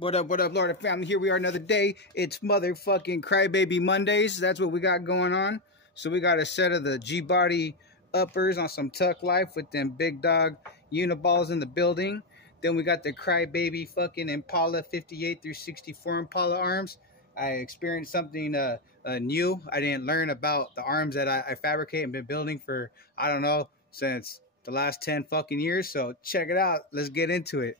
What up, Lowrider family? Here we are another day. It's motherfucking Crybaby Mondays. That's what we got going on. So we got a set of the G-Body uppers on some Tuck Life with them big dog uniballs in the building. Then we got the Crybaby fucking Impala 58 through 64 Impala arms. I experienced something new. I didn't learn about the arms that I fabricate and been building for, I don't know, since the last 10 fucking years. So check it out. Let's get into it.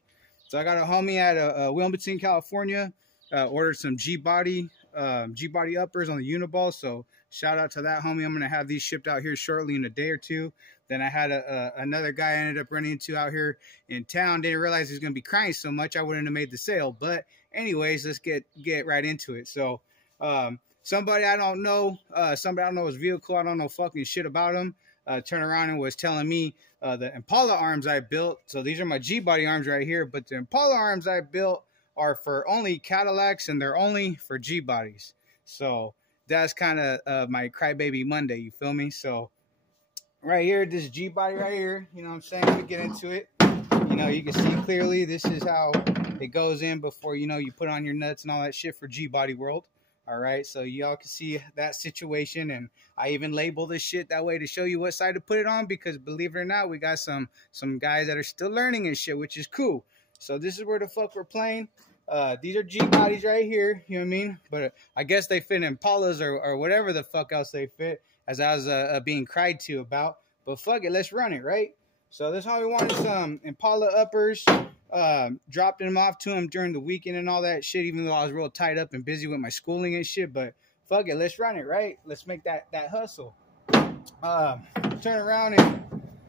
So I got a homie at Wilmington, California, ordered some G-Body uppers on the Uniball. So shout out to that homie. I'm going to have these shipped out here shortly in a day or two. Then I had another guy I ended up running into out here in town. Didn't realize he was going to be crying so much. I wouldn't have made the sale. But anyways, let's get right into it. So somebody I don't know his vehicle. I don't know fucking shit about him. Turned around and was telling me the Impala arms I built. So these are my G-Body arms right here. But the Impala arms I built are for only Cadillacs and they're only for G-Bodies. So that's kind of my Crybaby Monday. You feel me? So right here, this G-Body right here, you know what I'm saying? We get into it. You know, you can see clearly this is how it goes in before, you know, you put on your nuts and all that shit for G-Body world. All right, so y'all can see that situation, and I even label this shit that way to show you what side to put it on, because believe it or not, we got some guys that are still learning and shit, which is cool. So this is where the fuck we're playing. These are G-Bodies right here, you know what I mean? But I guess they fit Impalas or whatever the fuck else they fit, as I was being cried to about. But fuck it, let's run it, right? So this homie wanted some Impala uppers. Dropped them off to him during the weekend and all that shit, even though I was real tied up and busy with my schooling and shit. But fuck it, let's run it, right? Let's make that hustle. Turn around and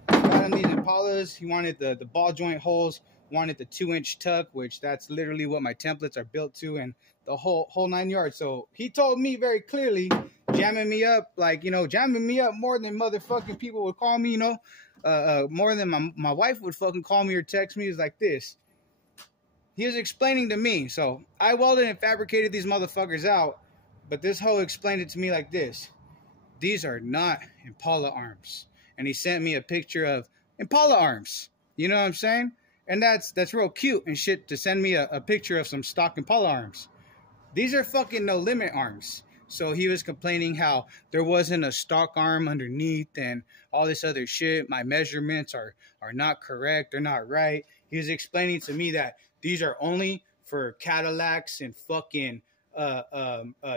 got him these Impalas. He wanted the ball joint holes, wanted the 2-inch tuck, which that's literally what my templates are built to, and the whole 9 yards. So he told me very clearly, jamming me up, like, you know, jamming me up more than motherfucking people would call me, you know. More than my wife would fucking call me or text me, is like this. He was explaining to me, so I welded and fabricated these motherfuckers out, but this hoe explained it to me like this. These are not Impala arms. And he sent me a picture of Impala arms. You know what I'm saying? And that's real cute and shit to send me a picture of some stock Impala arms. These are fucking no limit arms. So he was complaining how there wasn't a stock arm underneath and all this other shit. My measurements are not correct. They're not right. He was explaining to me that these are only for Cadillacs and fucking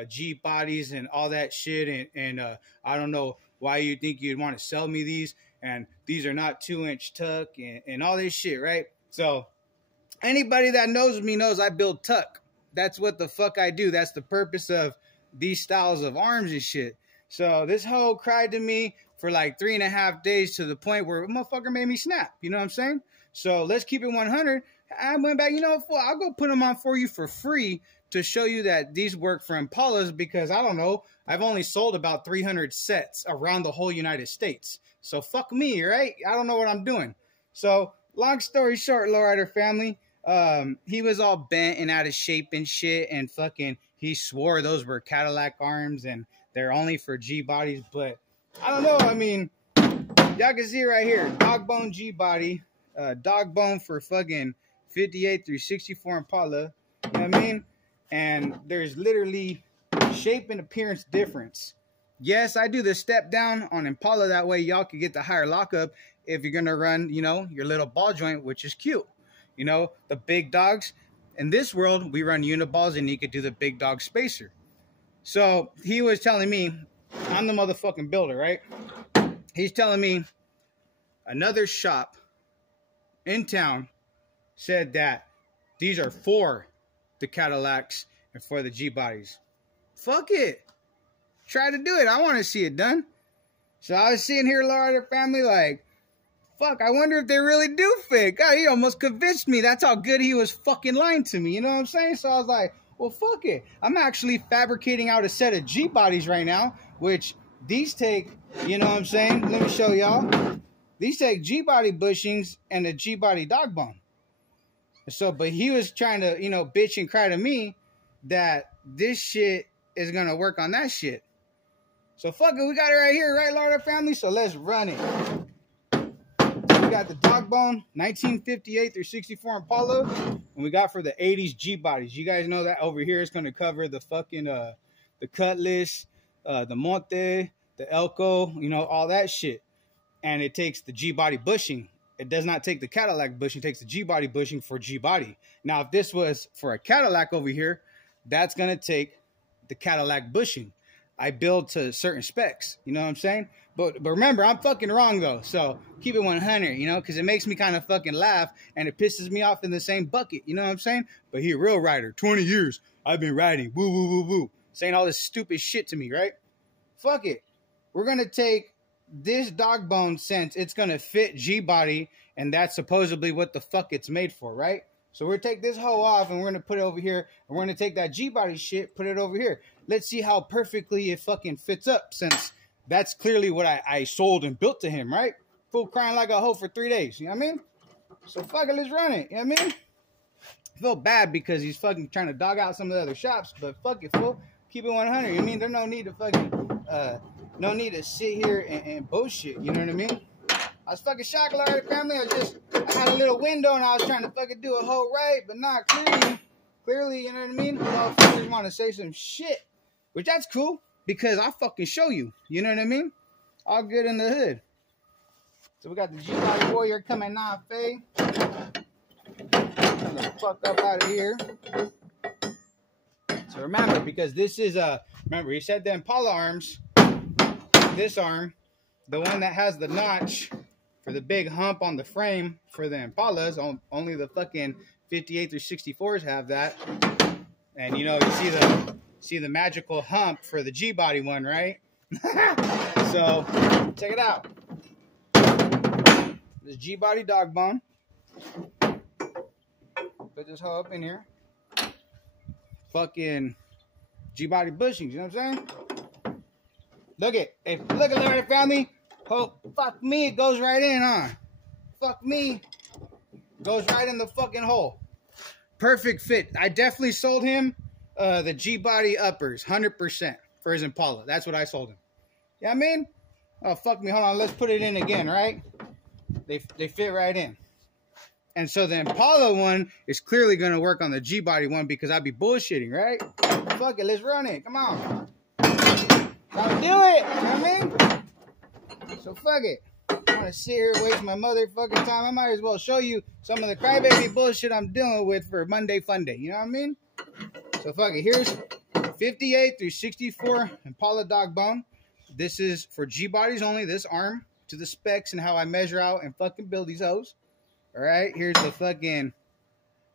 G-Bodies and all that shit. And I don't know why you think you'd want to sell me these. And these are not 2-inch tuck and all this shit, right? So anybody that knows me knows I build tuck. That's what the fuck I do. That's the purpose of these styles of arms and shit. So this hoe cried to me for like 3.5 days, to the point where a motherfucker made me snap. You know what I'm saying? So let's keep it 100. I went back, you know, I'll go put them on for you for free to show you that these work for Impalas, because I don't know, I've only sold about 300 sets around the whole United States. So fuck me, right? I don't know what I'm doing. So long story short, Lowrider family, he was all bent and out of shape and shit, and fucking he swore those were Cadillac arms and they're only for G-Bodies. But I don't know. I mean, y'all can see right here, dog bone G-Body, dog bone for fucking 58 through 64 Impala. You know what I mean? And there's literally shape and appearance difference. Yes, I do the step down on Impala. That way y'all can get the higher lockup if you're going to run, you know, your little ball joint, which is cute. You know, the big dogs. In this world, we run uniballs, and you could do the big dog spacer. So he was telling me, I'm the motherfucking builder, right? He's telling me another shop in town said that these are for the Cadillacs and for the G-Bodies. Fuck it. Try to do it. I want to see it done. So I was sitting here, Lowrider family, like, fuck, I wonder if they really do fit. God, he almost convinced me. That's how good he was fucking lying to me. You know what I'm saying? So I was like, well, fuck it. I'm actually fabricating out a set of G-Bodies right now, which these take, you know what I'm saying? Let me show y'all. These take G-Body bushings and a G-Body dog bone. So, but he was trying to, you know, bitch and cry to me that this shit is going to work on that shit. So fuck it. We got it right here, right, Lowrider family? So let's run it. We got got the dog bone 1958 through 64 Impala, and we got for the 80s G bodies. You guys know that over here is going to cover the fucking the Cutlass, the Monte, the Elko, you know, all that shit. And it takes the G body bushing. It does not take the Cadillac bushing. It takes the G body bushing for G body. Now, if this was for a Cadillac over here, that's going to take the Cadillac bushing. I build to certain specs, you know what I'm saying? But remember, I'm fucking wrong though. So keep it 100, you know, because it makes me kind of fucking laugh and it pisses me off in the same bucket, you know what I'm saying? But here, real rider, 20 years I've been riding, woo woo woo woo, saying all this stupid shit to me, right? Fuck it. We're gonna take this dog bone since it's gonna fit G body, and that's supposedly what the fuck it's made for, right? So we're gonna take this hoe off and we're gonna put it over here, and we're gonna take that G body shit, put it over here. Let's see how perfectly it fucking fits up, since that's clearly what I sold and built to him, right? Fool crying like a hoe for 3 days, you know what I mean? So fuck it, let's run it, you know what I mean? I feel bad because he's fucking trying to dog out some of the other shops, but fuck it, fool. Keep it 100, you know what I mean? There's no need to fucking, no need to sit here and bullshit, you know what I mean? I was fucking shocked, Lowrider family. I had a little window and I was trying to fucking do a whole right, but not clearly, you know what I mean? Motherfuckers want to say some shit, which that's cool because I fucking show you, you know what I mean? All good in the hood. So we got the G-Body Warrior coming off, eh? Get the fuck up out of here. So remember, because this is remember he said the Impala arms, this arm, the one that has the notch for the big hump on the frame for the Impalas, only the fucking 58 through 64s have that. And you know, you see the magical hump for the G-body one, right? So check it out. This G-body dog bone. Put this hoe up in here. Fucking G-body bushings, you know what I'm saying? Look at Lowrider family. Oh, fuck me, it goes right in, huh? Fuck me. Goes right in the fucking hole. Perfect fit. I definitely sold him the G-body uppers, 100% for his Impala. That's what I sold him. You know what I mean? Oh, fuck me. Hold on, let's put it in again, right? They fit right in. And so the Impala one is clearly going to work on the G-body one because I'd be bullshitting, right? Fuck it, let's run it. Come on. Gotta do it. You know what I mean? So fuck it. I want to sit here and waste my motherfucking time. I might as well show you some of the crybaby bullshit I'm dealing with for Monday Fun Day. You know what I mean? So fuck it. Here's 58 through 64 Impala dog bone. This is for G-bodies only. This arm to the specs and how I measure out and fucking build these hoes. All right, here's the fucking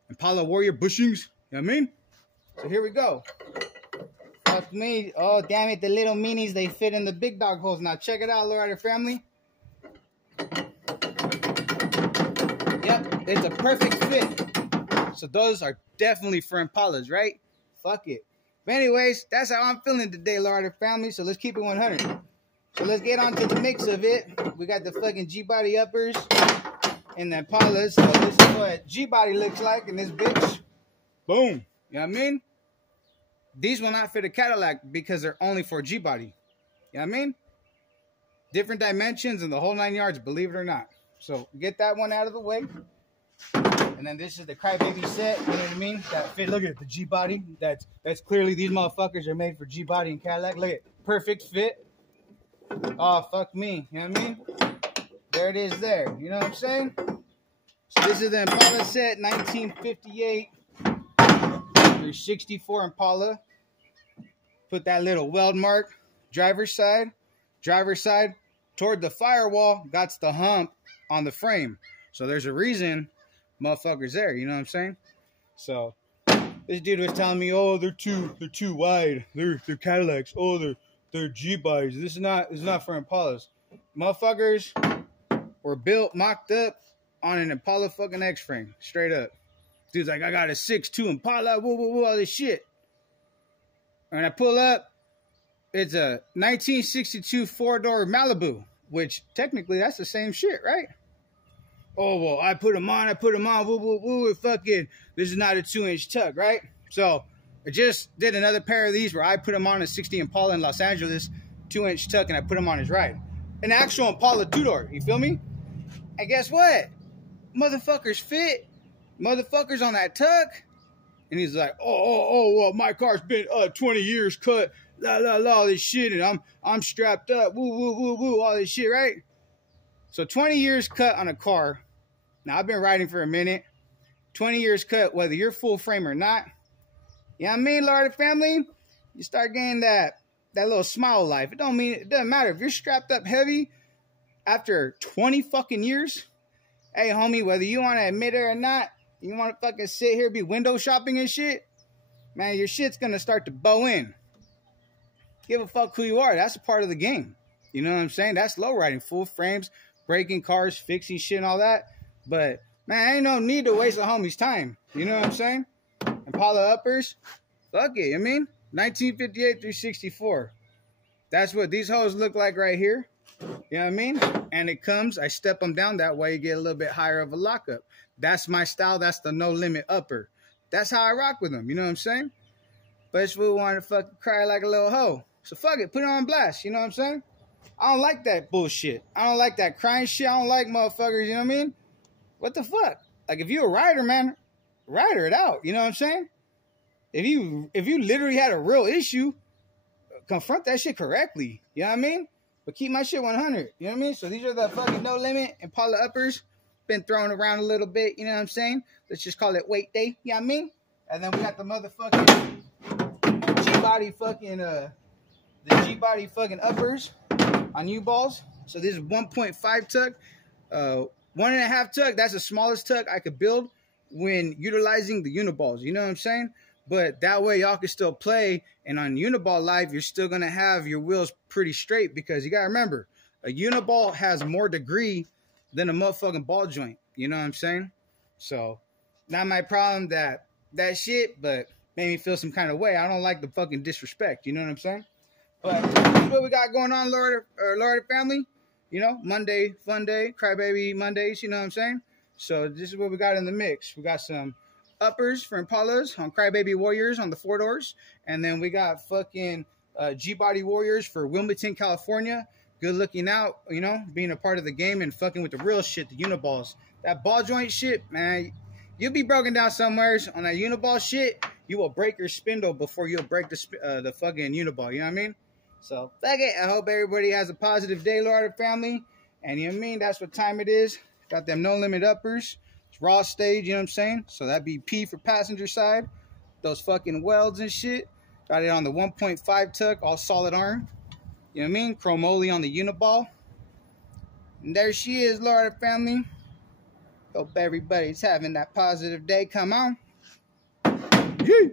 Impala Warrior bushings. You know what I mean? So here we go. Fuck me. Oh, damn it. The little minis, they fit in the big dog holes. Now check it out, Lowrider family. Yep, it's a perfect fit. So those are definitely for Impalas, right? Fuck it. But anyways, that's how I'm feeling today, Lowrider family. So let's keep it 100. So let's get on to the mix of it. We got the fucking G-body uppers and the Impalas. So this is what G-body looks like in this bitch. Boom. You know what I mean? These will not fit a Cadillac because they're only for G-body. You know what I mean? Different dimensions and the whole 9 yards, believe it or not. So get that one out of the way. And then this is the crybaby set, you know what I mean? That fit. Look at the G-body. That's clearly these motherfuckers are made for G-body and Cadillac. Look at perfect fit. Oh, fuck me. You know what I mean? There it is there. You know what I'm saying? So this is the Impala set, 1958 through 64 Impala. Put that little weld mark. Driver's side toward the firewall. Got the hump on the frame. So there's a reason motherfuckers there. You know what I'm saying? So this dude was telling me, oh, they're too wide. They're Cadillacs. Oh, they're G-bodies. This is not for Impalas. Motherfuckers were built, mocked up on an Impala fucking X-frame. Straight up. Dude's like, I got a 6'2 Impala, woo, all this shit. And I pull up, it's a 1962 four-door Malibu, which technically that's the same shit, right? Oh, well, I put them on, woo, fucking, this is not a 2-inch tuck, right? So I just did another pair of these where I put them on a 60 Impala in Los Angeles, 2-inch tuck, and I put them on his ride. An actual Impala two-door, you feel me? And guess what? Motherfuckers fit. Motherfuckers on that tuck. And he's like, well, my car's been 20 years cut. All this shit, and I'm strapped up. Woo, all this shit, right? So 20 years cut on a car. Now, I've been riding for a minute. 20 years cut, whether you're full frame or not. You know what I mean, Lowrider family? You start getting that little smile life. It doesn't matter. If you're strapped up heavy after 20 fucking years, hey, homie, whether you want to admit it or not, you want to fucking sit here, be window shopping and shit, man, your shit's going to start to bow in. Give a fuck who you are. That's a part of the game. You know what I'm saying? That's low riding. Full frames, breaking cars, fixing shit and all that. But, man, ain't no need to waste a homie's time. You know what I'm saying? Impala uppers, fuck it. I mean, 1958 through 64. That's what these hoes look like right here. You know what I mean? And it comes, I step them down. That way you get a little bit higher of a lockup. That's my style. That's the no limit upper. That's how I rock with them. You know what I'm saying? But it's we want to fucking cry like a little hoe. So fuck it, put it on blast, you know what I'm saying? I don't like that bullshit. I don't like that crying shit. I don't like motherfuckers, you know what I mean? What the fuck? Like, if you're a rider, man, rider it out, you know what I'm saying? If you literally had a real issue, confront that shit correctly, you know what I mean? But keep my shit 100, you know what I mean? So these are the fucking no limit Impala uppers. Been thrown around a little bit, you know what I'm saying? Let's just call it weight day, you know what I mean? And then we got the motherfucking G-body fucking, the G-body fucking uppers on U-balls. So this is 1.5 tuck, 1.5 tuck. That's the smallest tuck I could build when utilizing the uniballs. You know what I'm saying? But that way y'all can still play. And on uniball life, you're still going to have your wheels pretty straight, because you got to remember, a uniball has more degree than a motherfucking ball joint. You know what I'm saying? So not my problem that shit, but made me feel some kind of way. I don't like the fucking disrespect. You know what I'm saying? But this is what we got going on, Lowrider family. You know, Monday, fun day, crybaby Mondays, you know what I'm saying? So this is what we got in the mix. We got some uppers for Impalas on Crybaby Warriors on the 4-doors. And then we got fucking G-Body Warriors for Wilmington, California. Good looking out, you know, being a part of the game and fucking with the real shit, the uniballs. That ball joint shit, man, you'll be broken down somewhere on that uniball shit. You will break your spindle before you'll break the fucking uniball, you know what I mean? So, fuck it. I hope everybody has a positive day, Lowrider family. And you know what I mean? That's what time it is. Got them no limit uppers. It's raw stage, you know what I'm saying? So that'd be P for passenger side. Those fucking welds and shit. Got it on the 1.5 tuck, all solid arm. You know what I mean? Chromoly on the uniball. And there she is, Lowrider family. Hope everybody's having that positive day. Come on. Yeah.